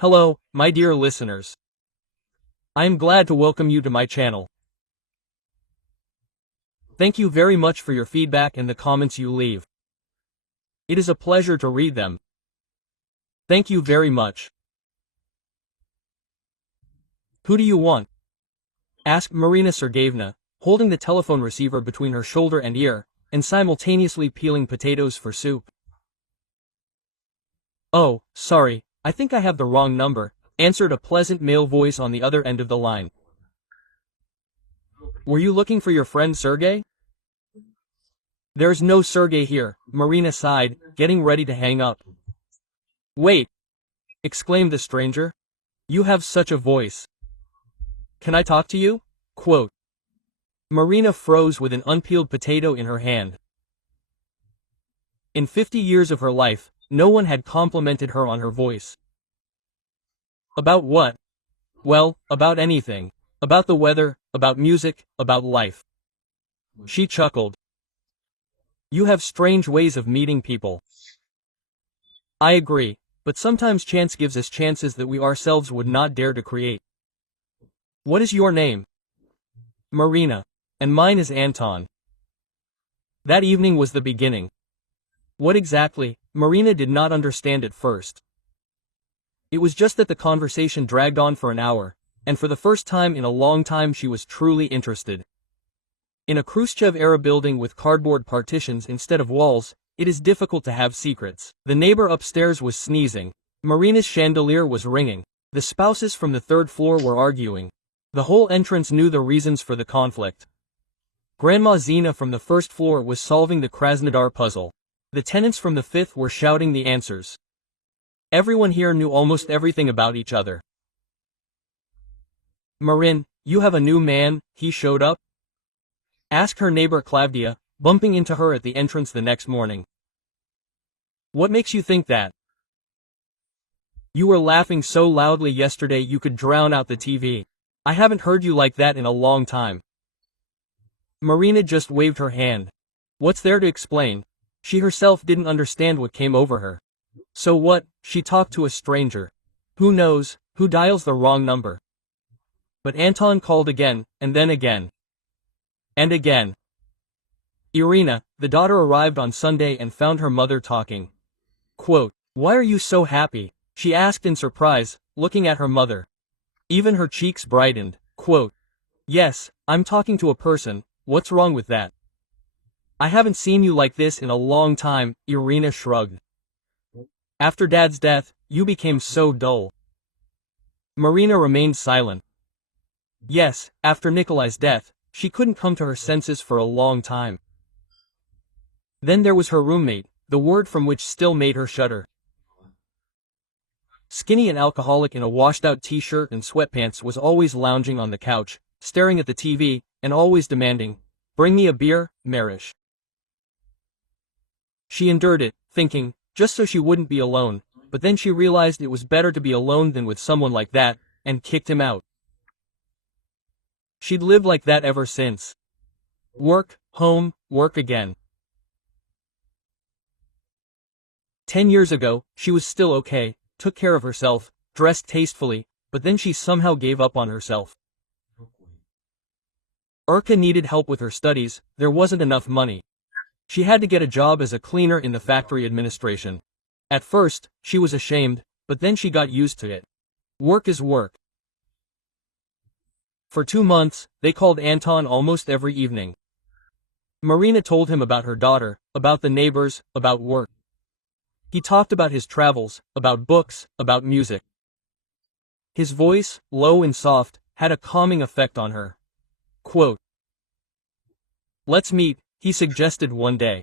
Hello, my dear listeners. I am glad to welcome you to my channel. Thank you very much for your feedback and the comments you leave. It is a pleasure to read them. Thank you very much. Who do you want? Asked Marina Sergeyevna, holding the telephone receiver between her shoulder and ear, and simultaneously peeling potatoes for soup. Oh, sorry, I think I have the wrong number, answered a pleasant male voice on the other end of the line. Were you looking for your friend Sergey? There's no Sergey here, Marina sighed, getting ready to hang up. Wait! Exclaimed the stranger. You have such a voice. Can I talk to you? Quote. Marina froze with an unpeeled potato in her hand. In 50 years of her life, no one had complimented her on her voice. About what? Well, about anything. About the weather, about music, about life. She chuckled. You have strange ways of meeting people. I agree, but sometimes chance gives us chances that we ourselves would not dare to create. What is your name? Marina. And mine is Anton. That evening was the beginning. What exactly? Marina did not understand at first. It was just that the conversation dragged on for an hour, and for the first time in a long time she was truly interested. In a Khrushchev-era building with cardboard partitions instead of walls, it is difficult to have secrets. The neighbor upstairs was sneezing. Marina's chandelier was ringing. The spouses from the third floor were arguing. The whole entrance knew the reasons for the conflict. Grandma Zina from the first floor was solving the Krasnodar puzzle. The tenants from the fifth were shouting the answers. Everyone here knew almost everything about each other. Marin, you have a new man, he showed up? Asked her neighbor Klavdia, bumping into her at the entrance the next morning. What makes you think that? You were laughing so loudly yesterday you could drown out the TV. I haven't heard you like that in a long time. Marina just waved her hand. What's there to explain? She herself didn't understand what came over her. So what? She talked to a stranger. Who knows, who dials the wrong number? But Anton called again, and then again. And again. Irina, the daughter arrived on Sunday and found her mother talking. Quote, why are you so happy? She asked in surprise, looking at her mother. Even her cheeks brightened. Quote, yes, I'm talking to a person, what's wrong with that? I haven't seen you like this in a long time, Irina shrugged. After Dad's death, you became so dull. Marina remained silent. Yes, after Nikolai's death, she couldn't come to her senses for a long time. Then there was her roommate, the word from which still made her shudder. Skinny and alcoholic in a washed-out t-shirt and sweatpants was always lounging on the couch, staring at the TV, and always demanding, bring me a beer, Marish. She endured it, thinking, just so she wouldn't be alone, but then she realized it was better to be alone than with someone like that, and kicked him out. She'd lived like that ever since. Work, home, work again. 10 years ago, she was still okay, took care of herself, dressed tastefully, but then she somehow gave up on herself. Urka needed help with her studies, there wasn't enough money. She had to get a job as a cleaner in the factory administration. At first, she was ashamed, but then she got used to it. Work is work. For 2 months, they called Anton almost every evening. Marina told him about her daughter, about the neighbors, about work. He talked about his travels, about books, about music. His voice, low and soft, had a calming effect on her. Quote, let's meet, he suggested one day.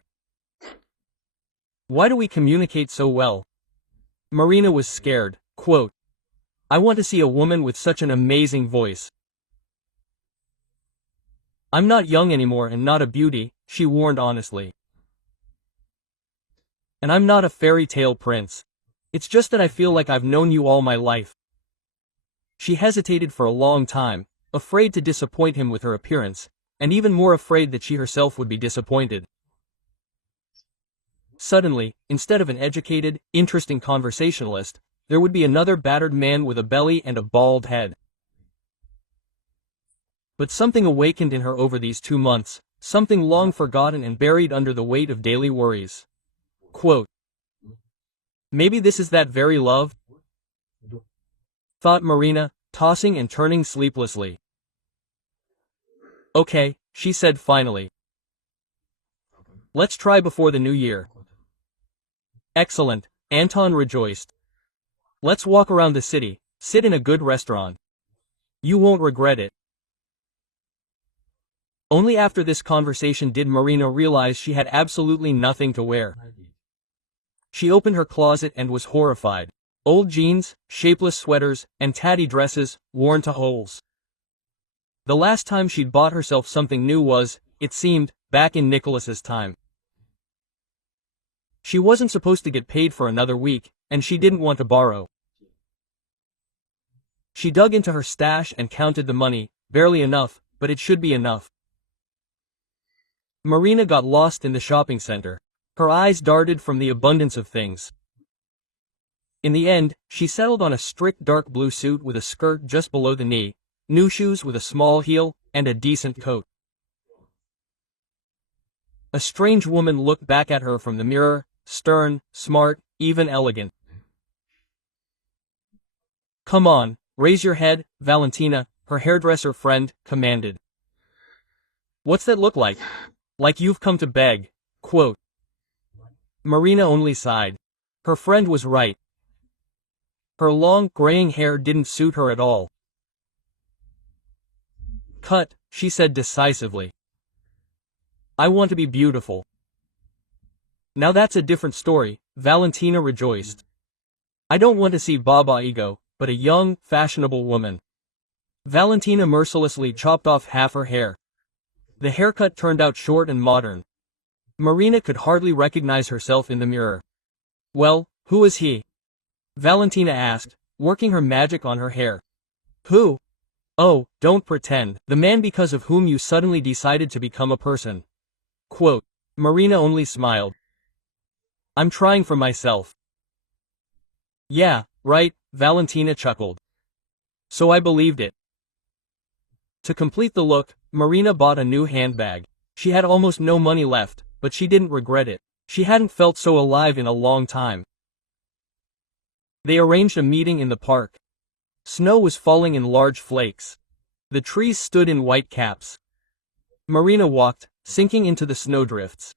Why do we communicate so well? Marina was scared. Quote, I want to see a woman with such an amazing voice. I'm not young anymore and not a beauty, she warned honestly. And I'm not a fairy tale prince. It's just that I feel like I've known you all my life. She hesitated for a long time, afraid to disappoint him with her appearance, and even more afraid that she herself would be disappointed. Suddenly, instead of an educated, interesting conversationalist, there would be another battered man with a belly and a bald head. But something awakened in her over these 2 months, something long forgotten and buried under the weight of daily worries. Quote, "Maybe this is that very love?" thought Marina, tossing and turning sleeplessly. "Okay," she said finally. "Let's try before the new year." "Excellent," Anton rejoiced. "Let's walk around the city, sit in a good restaurant. You won't regret it." Only after this conversation did Marina realize she had absolutely nothing to wear. She opened her closet and was horrified. Old jeans, shapeless sweaters, and tatty dresses, worn to holes. The last time she'd bought herself something new was, it seemed, back in Nicholas's time. She wasn't supposed to get paid for another week, and she didn't want to borrow. She dug into her stash and counted the money, barely enough, but it should be enough. Marina got lost in the shopping center. Her eyes darted from the abundance of things. In the end, she settled on a strict dark blue suit with a skirt just below the knee, new shoes with a small heel, and a decent coat. A strange woman looked back at her from the mirror, stern, smart, even elegant. "Come on, raise your head," Valentina, her hairdresser friend, commanded. "What's that look like? Like you've come to beg." Quote. Marina only sighed. Her friend was right. Her long, graying hair didn't suit her at all. "Cut," she said decisively. "I want to be beautiful." "Now that's a different story," Valentina rejoiced. "I don't want to see Baba Ego, but a young, fashionable woman." Valentina mercilessly chopped off half her hair. The haircut turned out short and modern. Marina could hardly recognize herself in the mirror. "Well, who is he?" Valentina asked, working her magic on her hair. "Who? Oh, don't pretend. The man because of whom you suddenly decided to become a person." Quote. Marina only smiled. "I'm trying for myself." "Yeah, right," Valentina chuckled. "So I believed it." To complete the look, Marina bought a new handbag. She had almost no money left, but she didn't regret it. She hadn't felt so alive in a long time. They arranged a meeting in the park. Snow was falling in large flakes. The trees stood in white caps. Marina walked, sinking into the snowdrifts.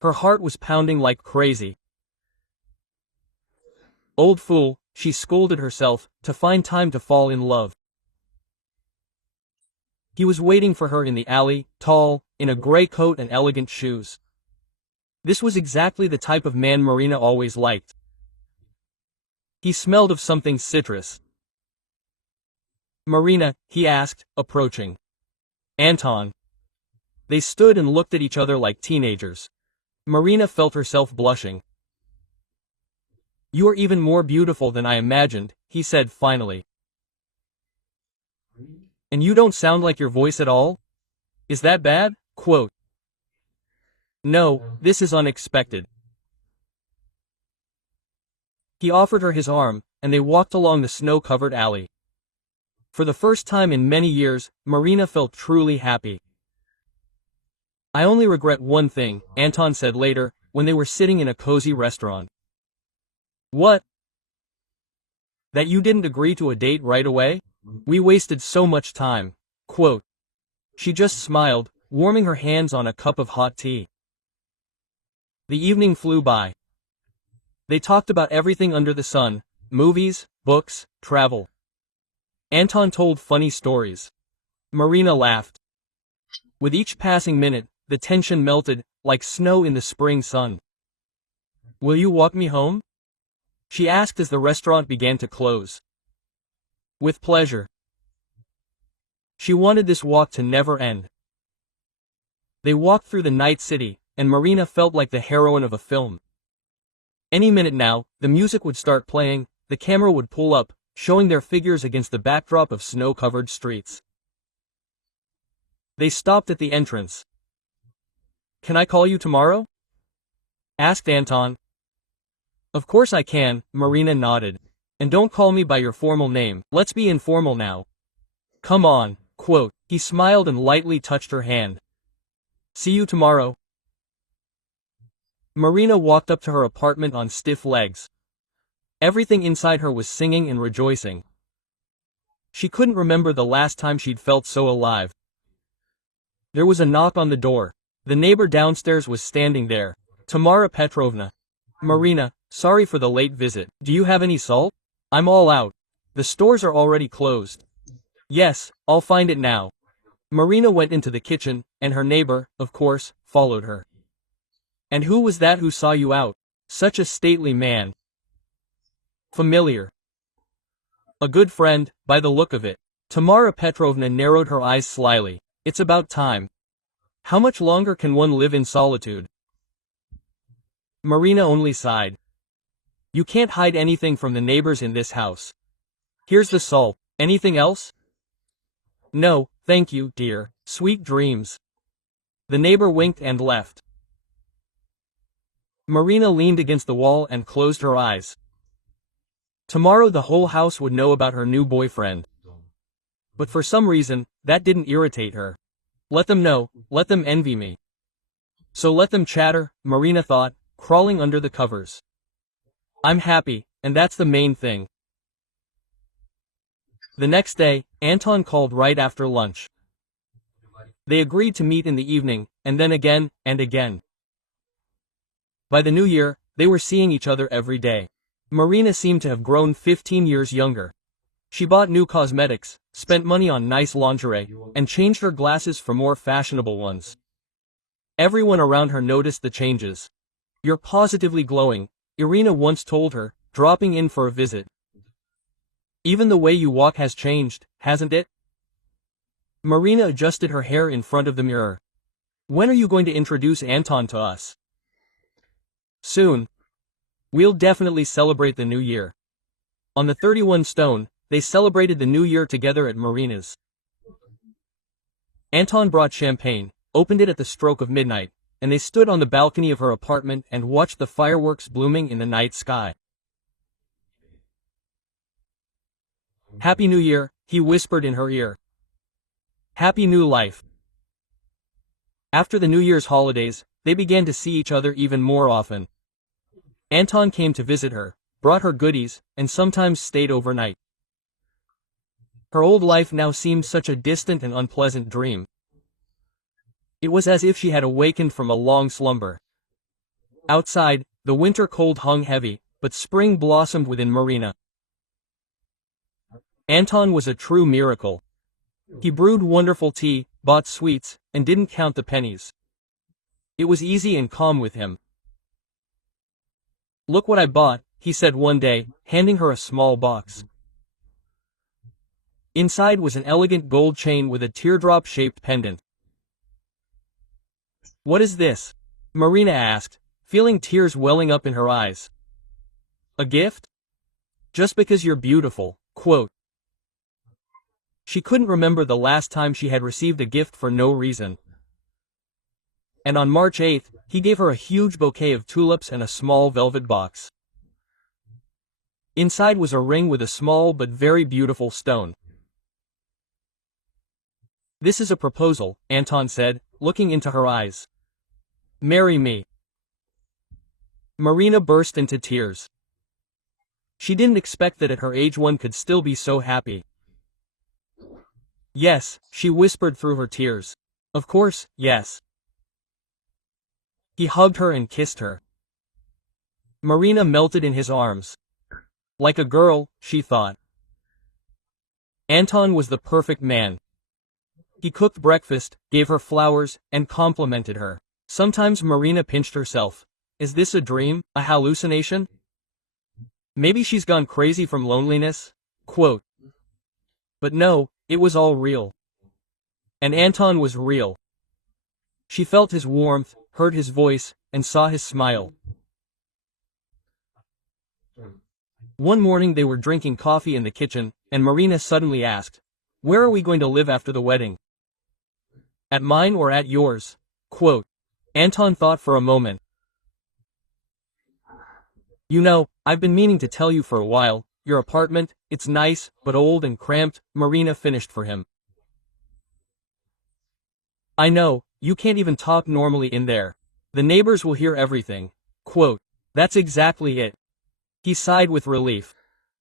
Her heart was pounding like crazy. Old fool, she scolded herself, to find time to fall in love. He was waiting for her in the alley, tall, in a gray coat and elegant shoes. This was exactly the type of man Marina always liked. He smelled of something citrus. "Marina," he asked, approaching. "Anton." They stood and looked at each other like teenagers. Marina felt herself blushing. "You are even more beautiful than I imagined," he said finally. "And you don't sound like your voice at all? Is that bad?" Quote. "No, this is unexpected." He offered her his arm, and they walked along the snow-covered alley. For the first time in many years, Marina felt truly happy. "I only regret one thing," Anton said later, when they were sitting in a cozy restaurant. "What?" "That you didn't agree to a date right away? We wasted so much time." Quote. She just smiled, warming her hands on a cup of hot tea. The evening flew by. They talked about everything under the sun: movies, books, travel. Anton told funny stories. Marina laughed. With each passing minute, the tension melted, like snow in the spring sun. "Will you walk me home?" she asked as the restaurant began to close. "With pleasure." She wanted this walk to never end. They walked through the night city, and Marina felt like the heroine of a film. Any minute now, the music would start playing, the camera would pull up, showing their figures against the backdrop of snow-covered streets. They stopped at the entrance. "Can I call you tomorrow?" asked Anton. "Of course I can," Marina nodded. And don't call me by your formal name, let's be informal now. Come on, quote. He smiled and lightly touched her hand. See you tomorrow. Marina walked up to her apartment on stiff legs. Everything inside her was singing and rejoicing. She couldn't remember the last time she'd felt so alive. There was a knock on the door. The neighbor downstairs was standing there. Tamara Petrovna. Marina, sorry for the late visit. Do you have any salt? I'm all out. The stores are already closed. Yes, I'll find it now. Marina went into the kitchen, and her neighbor, of course, followed her. And who was that who saw you out? Such a stately man. Familiar. A good friend, by the look of it. Tamara Petrovna narrowed her eyes slyly. It's about time. How much longer can one live in solitude? Marina only sighed. You can't hide anything from the neighbors in this house. Here's the salt. Anything else? No, thank you, dear. Sweet dreams. The neighbor winked and left. Marina leaned against the wall and closed her eyes. Tomorrow the whole house would know about her new boyfriend. But for some reason, that didn't irritate her. Let them know, let them envy me. So let them chatter, Marina thought, crawling under the covers. I'm happy, and that's the main thing. The next day, Anton called right after lunch. They agreed to meet in the evening, and then again, and again. By the new year, they were seeing each other every day. Marina seemed to have grown 15 years younger. She bought new cosmetics, spent money on nice lingerie, and changed her glasses for more fashionable ones. Everyone around her noticed the changes. You're positively glowing, Irina once told her, dropping in for a visit. Even the way you walk has changed, hasn't it? Marina adjusted her hair in front of the mirror. When are you going to introduce Anton to us? Soon. We'll definitely celebrate the new year. On the 31 stone, they celebrated the new year together at Marina's. Anton brought champagne, opened it at the stroke of midnight, and they stood on the balcony of her apartment and watched the fireworks blooming in the night sky. Happy New Year, he whispered in her ear. Happy New Life. After the New Year's holidays, they began to see each other even more often. Anton came to visit her, brought her goodies, and sometimes stayed overnight. Her old life now seemed such a distant and unpleasant dream. It was as if she had awakened from a long slumber. Outside, the winter cold hung heavy, but spring blossomed within Marina. Anton was a true miracle. He brewed wonderful tea, bought sweets, and didn't count the pennies. It was easy and calm with him. Look what I bought, he said one day, handing her a small box. Inside was an elegant gold chain with a teardrop-shaped pendant. What is this? Marina asked, feeling tears welling up in her eyes. A gift? Just because you're beautiful, quote. She couldn't remember the last time she had received a gift for no reason. And on March 8th, he gave her a huge bouquet of tulips and a small velvet box. Inside was a ring with a small but very beautiful stone. This is a proposal, Anton said, looking into her eyes. Marry me. Marina burst into tears. She didn't expect that at her age one could still be so happy. Yes, she whispered through her tears. Of course, yes. He hugged her and kissed her. Marina melted in his arms. Like a girl, she thought. Anton was the perfect man. He cooked breakfast, gave her flowers, and complimented her. Sometimes Marina pinched herself. Is this a dream, a hallucination? Maybe she's gone crazy from loneliness? Quote. But no, it was all real. And Anton was real. She felt his warmth, heard his voice, and saw his smile. One morning they were drinking coffee in the kitchen, and Marina suddenly asked, "Where are we going to live after the wedding? At mine or at yours?" Quote. Anton thought for a moment. You know, I've been meaning to tell you for a while, your apartment, it's nice, but old and cramped, Marina finished for him. I know, you can't even talk normally in there. The neighbors will hear everything. Quote, that's exactly it. He sighed with relief.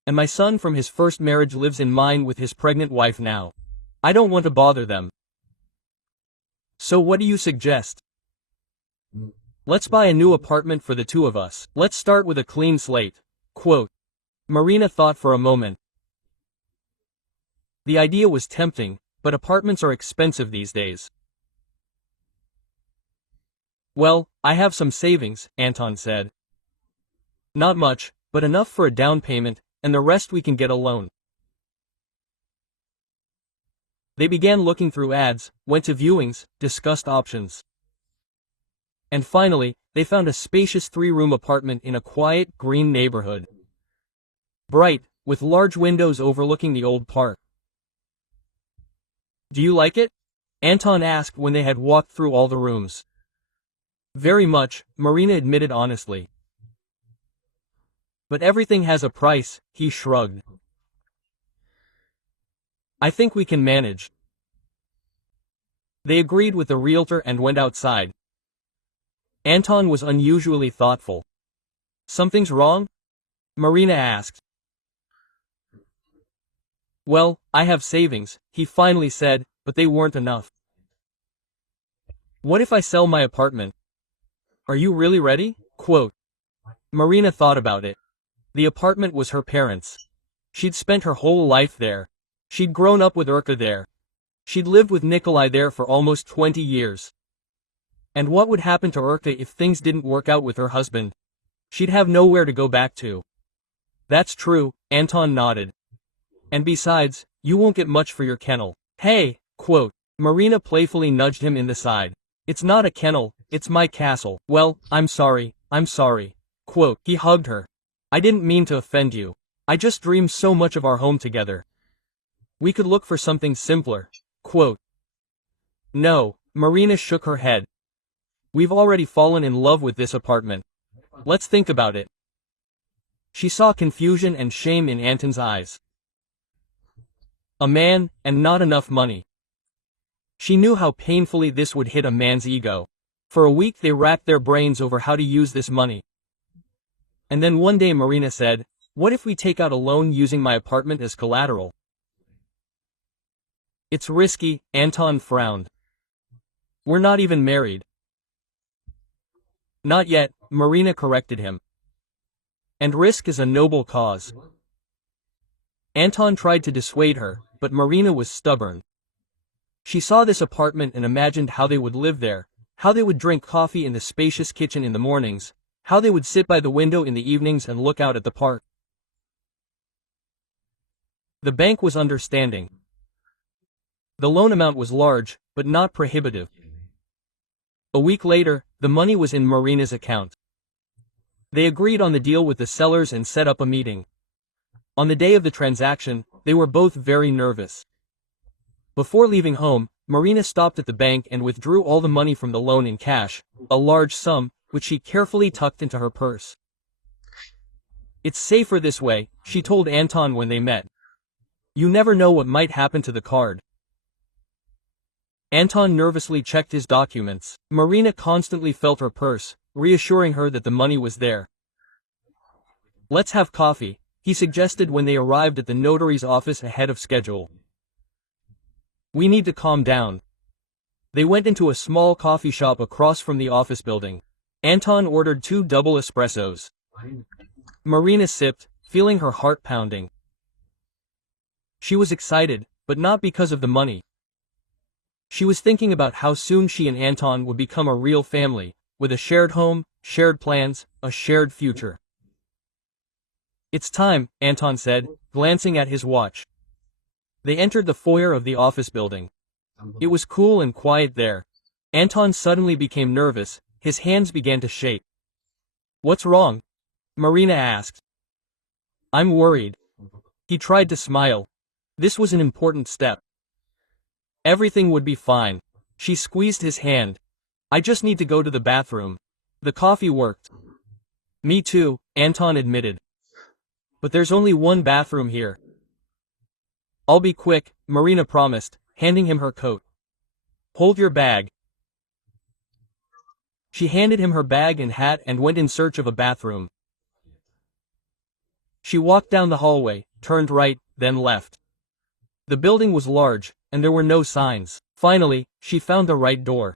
And my son from his first marriage lives in mine with his pregnant wife now. I don't want to bother them. So what do you suggest? Let's buy a new apartment for the two of us. Let's start with a clean slate. Quote. Marina thought for a moment. The idea was tempting, but apartments are expensive these days. Well, I have some savings, Anton said. Not much, but enough for a down payment, and the rest we can get a loan. They began looking through ads, went to viewings, discussed options. And finally, they found a spacious 3-room apartment in a quiet, green neighborhood. Bright, with large windows overlooking the old park. Do you like it? Anton asked when they had walked through all the rooms. Very much, Marina admitted honestly. But everything has a price, he shrugged. I think we can manage. They agreed with the realtor and went outside. Anton was unusually thoughtful. Something's wrong? Marina asked. Well, I have savings, he finally said, but they weren't enough. What if I sell my apartment? Are you really ready? Quote. Marina thought about it. The apartment was her parents'. She'd spent her whole life there. She'd grown up with Urka there. She'd lived with Nikolai there for almost 20 years. And what would happen to Urka if things didn't work out with her husband? She'd have nowhere to go back to. That's true, Anton nodded. And besides, you won't get much for your kennel. Hey, quote. Marina playfully nudged him in the side. It's not a kennel, it's my castle. Well, I'm sorry, quote. He hugged her. I didn't mean to offend you. I just dreamed so much of our home together. We could look for something simpler. Quote. No, Marina shook her head. We've already fallen in love with this apartment. Let's think about it. She saw confusion and shame in Anton's eyes. A man, and not enough money. She knew how painfully this would hit a man's ego. For a week they racked their brains over how to use this money. And then one day Marina said, what if we take out a loan using my apartment as collateral? It's risky, Anton frowned. We're not even married. Not yet, Marina corrected him. And risk is a noble cause. Anton tried to dissuade her, but Marina was stubborn. She saw this apartment and imagined how they would live there, how they would drink coffee in the spacious kitchen in the mornings, how they would sit by the window in the evenings and look out at the park. The bank was understanding. The loan amount was large, but not prohibitive. A week later, the money was in Marina's account. They agreed on the deal with the sellers and set up a meeting. On the day of the transaction, they were both very nervous. Before leaving home, Marina stopped at the bank and withdrew all the money from the loan in cash, a large sum, which she carefully tucked into her purse. It's safer this way, she told Anton when they met. You never know what might happen to the card. Anton nervously checked his documents. Marina constantly felt her purse, reassuring her that the money was there. Let's have coffee, he suggested when they arrived at the notary's office ahead of schedule. We need to calm down. They went into a small coffee shop across from the office building. Anton ordered 2 double espressos. Marina sipped, feeling her heart pounding. She was excited, but not because of the money. She was thinking about how soon she and Anton would become a real family, with a shared home, shared plans, a shared future. It's time, Anton said, glancing at his watch. They entered the foyer of the office building. It was cool and quiet there. Anton suddenly became nervous, his hands began to shake. What's wrong? Marina asked. I'm worried. He tried to smile. This was an important step. Everything would be fine. She squeezed his hand. I just need to go to the bathroom. The coffee worked. Me too, Anton admitted. But there's only one bathroom here. I'll be quick, Marina promised, handing him her coat. Hold your bag. She handed him her bag and hat and went in search of a bathroom. She walked down the hallway, turned right, then left. The building was large, and there were no signs. Finally, she found the right door.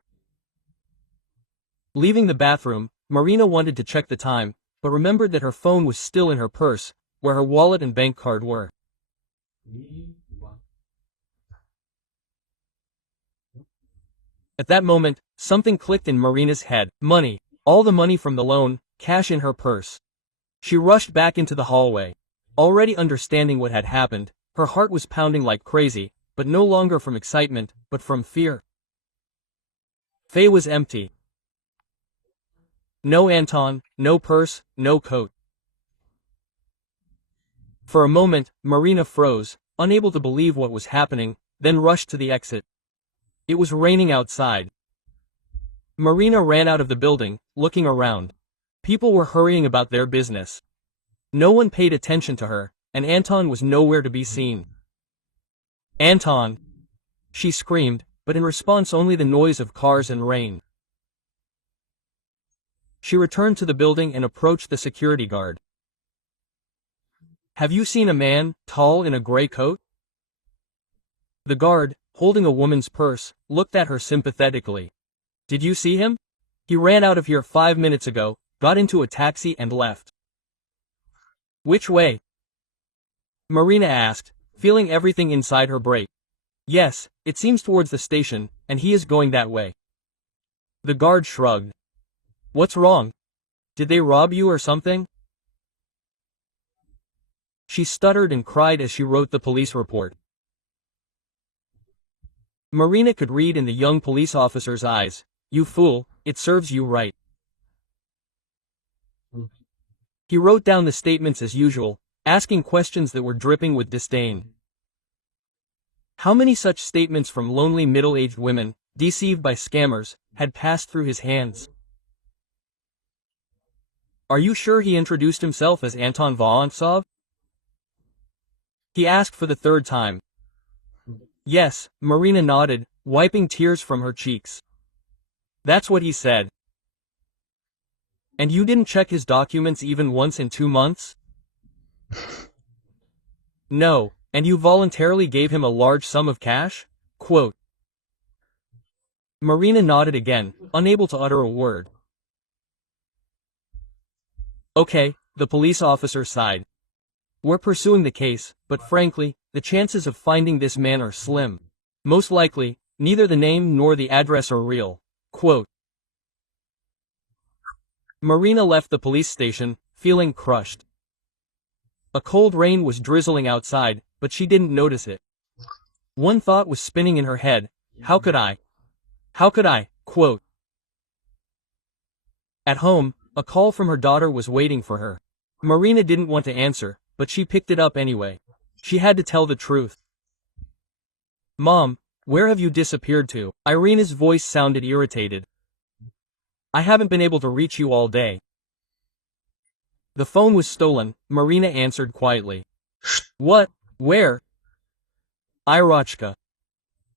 Leaving the bathroom, Marina wanted to check the time, but remembered that her phone was still in her purse, where her wallet and bank card were. At that moment, something clicked in Marina's head. Money. All the money from the loan, cash in her purse. She rushed back into the hallway. Already understanding what had happened, her heart was pounding like crazy, but no longer from excitement, but from fear. Faye was empty. No Anton, no purse, no coat. For a moment, Marina froze, unable to believe what was happening, then rushed to the exit. It was raining outside. Marina ran out of the building, looking around. People were hurrying about their business. No one paid attention to her, and Anton was nowhere to be seen. Anton! She screamed, but in response only the noise of cars and rain. She returned to the building and approached the security guard. Have you seen a man, tall in a gray coat? The guard, holding a woman's purse, looked at her sympathetically. Did you see him? He ran out of here 5 minutes ago, got into a taxi and left. Which way? Marina asked, feeling everything inside her break. Yes, it seems towards the station, and he is going that way. The guard shrugged. What's wrong? Did they rob you or something? She stuttered and cried as she wrote the police report. Marina could read in the young police officer's eyes, "You fool, it serves you right." He wrote down the statements as usual, asking questions that were dripping with disdain. How many such statements from lonely middle-aged women, deceived by scammers, had passed through his hands? Are you sure he introduced himself as Anton Vorontsov? He asked for the third time. Yes, Marina nodded, wiping tears from her cheeks. That's what he said. And you didn't check his documents even once in 2 months? No, and you voluntarily gave him a large sum of cash? Quote. Marina nodded again, unable to utter a word. Okay, the police officer sighed. We're pursuing the case, but frankly, the chances of finding this man are slim. Most likely, neither the name nor the address are real. Quote. Marina left the police station, feeling crushed. A cold rain was drizzling outside, but she didn't notice it. One thought was spinning in her head. How could I? How could I? Quote. At home, a call from her daughter was waiting for her. Marina didn't want to answer, but she picked it up anyway. She had to tell the truth. Mom, where have you disappeared to? Irina's voice sounded irritated. I haven't been able to reach you all day. The phone was stolen, Marina answered quietly. What? Where? Irochka.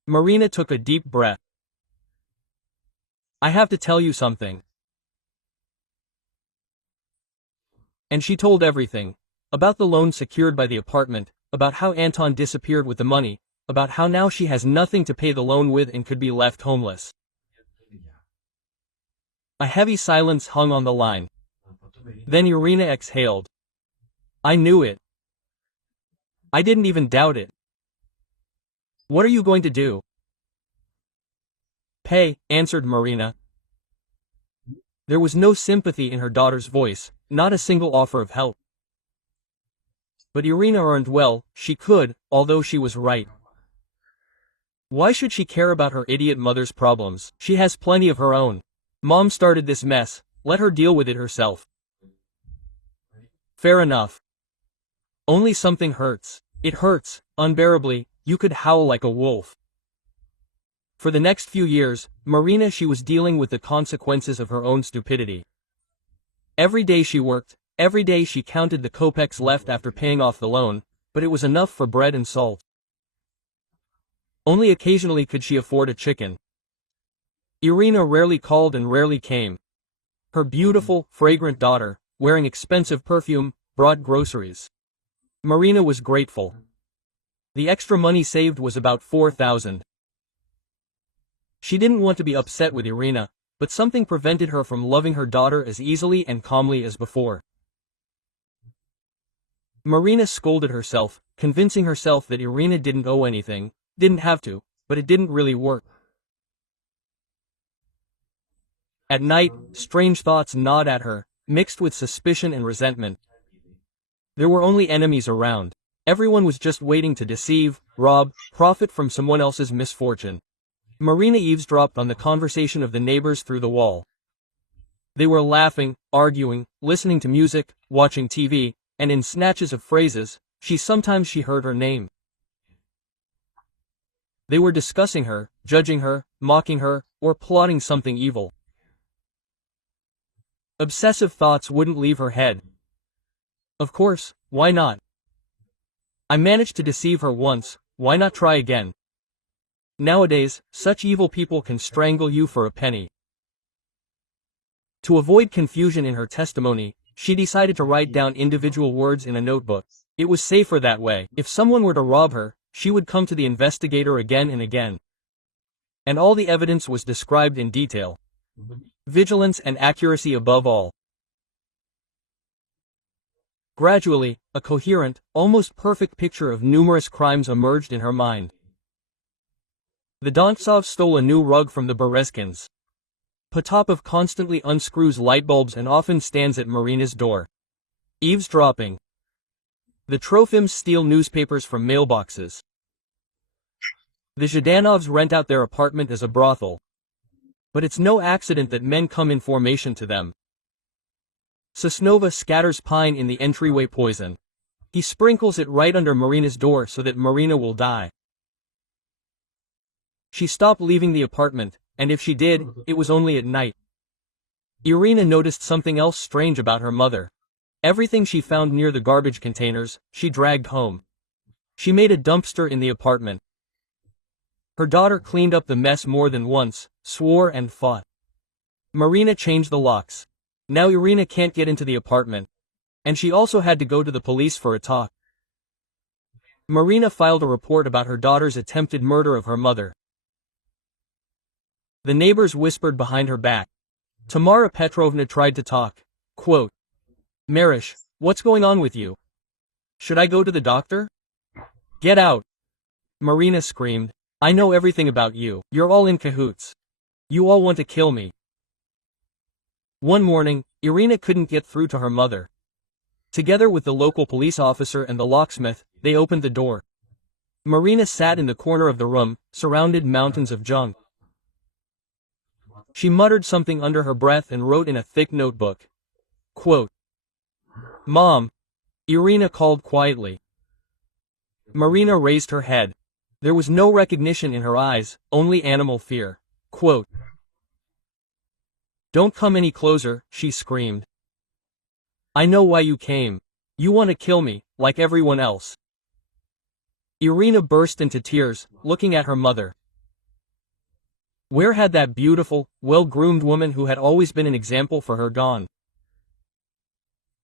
Marina took a deep breath. I have to tell you something. And she told everything. About the loan secured by the apartment, about how Anton disappeared with the money, about how now she has nothing to pay the loan with and could be left homeless. A heavy silence hung on the line. Then Irina exhaled. I knew it. I didn't even doubt it. What are you going to do? Pay, answered Marina. There was no sympathy in her daughter's voice, not a single offer of help. But Irina earned well, she could, although she was right. Why should she care about her idiot mother's problems? She has plenty of her own. Mom started this mess, let her deal with it herself. Fair enough. Only something hurts. It hurts, unbearably, you could howl like a wolf. For the next few years, she was dealing with the consequences of her own stupidity. Every day she worked, Every day she counted the kopecks left after paying off the loan, but it was enough for bread and salt. Only occasionally could she afford a chicken. Irina rarely called and rarely came. Her beautiful, fragrant daughter, wearing expensive perfume, brought groceries. Marina was grateful. The extra money saved was about 4,000. She didn't want to be upset with Irina, but something prevented her from loving her daughter as easily and calmly as before. Marina scolded herself, convincing herself that Irina didn't owe anything, didn't have to, but it didn't really work. At night, strange thoughts gnawed at her, mixed with suspicion and resentment. There were only enemies around. Everyone was just waiting to deceive, rob, profit from someone else's misfortune. Marina eavesdropped on the conversation of the neighbors through the wall. They were laughing, arguing, listening to music, watching TV, and in snatches of phrases, sometimes she heard her name. They were discussing her, judging her, mocking her, or plotting something evil. Obsessive thoughts wouldn't leave her head. Of course, why not? I managed to deceive her once, why not try again? Nowadays, such evil people can strangle you for a penny. To avoid confusion in her testimony, she decided to write down individual words in a notebook. It was safer that way. If someone were to rob her, she would come to the investigator again and again. And all the evidence was described in detail. Vigilance and accuracy above all. Gradually, a coherent, almost perfect picture of numerous crimes emerged in her mind. The Dontsovs stole a new rug from the Berezkins. Potapov constantly unscrews light bulbs and often stands at Marina's door. Eavesdropping. The Trofims steal newspapers from mailboxes. The Zhdanovs rent out their apartment as a brothel. But it's no accident that men come in formation to them. Sosnova scatters pine in the entryway poison. He sprinkles it right under Marina's door so that Marina will die. She stopped leaving the apartment, and if she did, it was only at night. Irina noticed something else strange about her mother. Everything she found near the garbage containers, she dragged home. She made a dumpster in the apartment. Her daughter cleaned up the mess more than once, swore and fought. Marina changed the locks. Now Irina can't get into the apartment. And she also had to go to the police for a talk. Marina filed a report about her daughter's attempted murder of her mother. The neighbors whispered behind her back. Tamara Petrovna tried to talk. Quote, Marish, what's going on with you? Should I go to the doctor? Get out! Marina screamed. I know everything about you. You're all in cahoots. You all want to kill me. One morning, Irina couldn't get through to her mother. Together with the local police officer and the locksmith, they opened the door. Marina sat in the corner of the room, surrounded mountains of junk. She muttered something under her breath and wrote in a thick notebook. Quote, Mom, Irina called quietly. Marina raised her head. There was no recognition in her eyes, only animal fear. Quote, Don't come any closer, she screamed. I know why you came. You want to kill me, like everyone else. Irina burst into tears, looking at her mother. Where had that beautiful, well-groomed woman who had always been an example for her gone?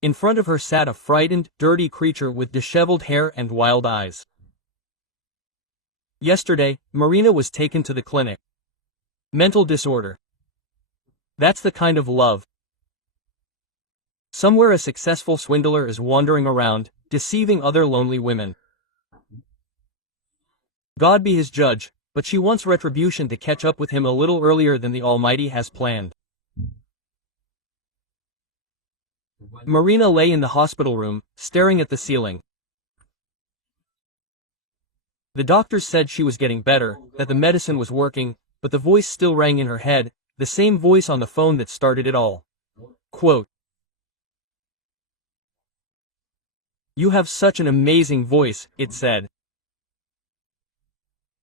In front of her sat a frightened, dirty creature with disheveled hair and wild eyes. Yesterday, Marina was taken to the clinic. Mental disorder. That's the kind of love. Somewhere a successful swindler is wandering around, deceiving other lonely women. God be his judge, but she wants retribution to catch up with him a little earlier than the Almighty has planned. Marina lay in the hospital room, staring at the ceiling. The doctors said she was getting better, that the medicine was working, but the voice still rang in her head, the same voice on the phone that started it all. Quote, You have such an amazing voice, it said.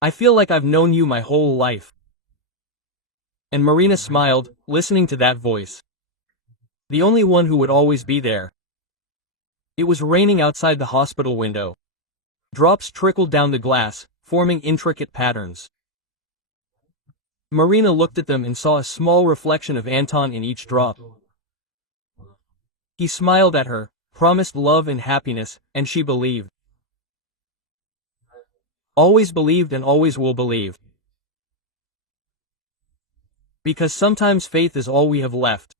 I feel like I've known you my whole life. And Marina smiled, listening to that voice. The only one who would always be there. It was raining outside the hospital window. Drops trickled down the glass, forming intricate patterns. Marina looked at them and saw a small reflection of Anton in each drop. He smiled at her, promised love and happiness, and she believed. Always believed and always will believe. Because sometimes faith is all we have left.